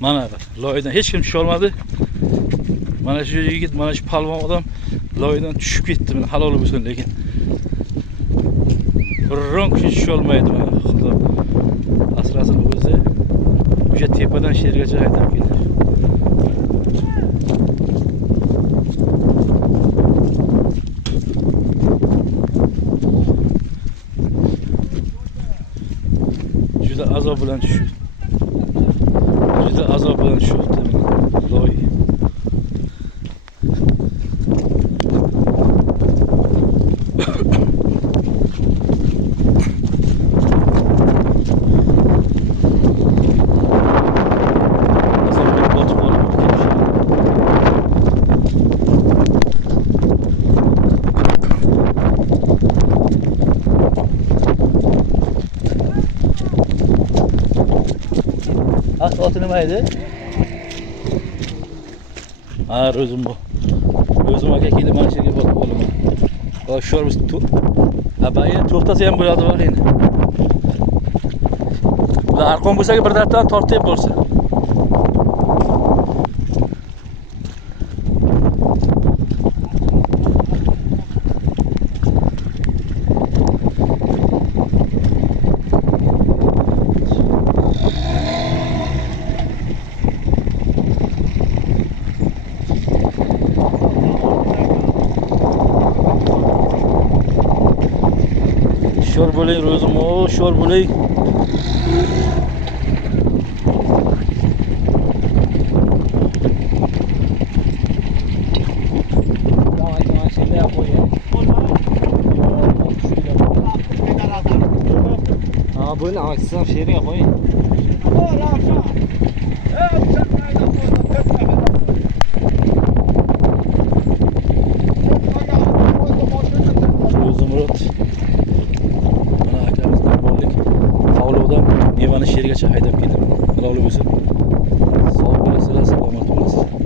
Mana loydan hech kim tusha olmadi. Mana shu yigit, mana shu palvon odam loydan tushib ketdi. Mana halol bo'lsin, lekin birron kishi tusha olmaydi. Mana Xudo asrasin o'zi. O'sha tepadan shergacha haydab keldi. Juda azob bilan tushdi. Juda azob bilan tushdi. Loy. Oti nima edi? Ha, o'zim bu. O'zim aka kelib mana shu yerga botib qolaman. Va shu biz abayin to'xtasa ham bo'ladi bor endi. Ular arqon bo'lsa bir tarafdan tortib bo'lsa. Şor bo'ling ro'zim, o şor bo'ling. Ha, böyle aksam şehriye koyun. Mevani shergacha haydab keldim. Halol bo'lsin. Sog' bo'lasiz, salomat.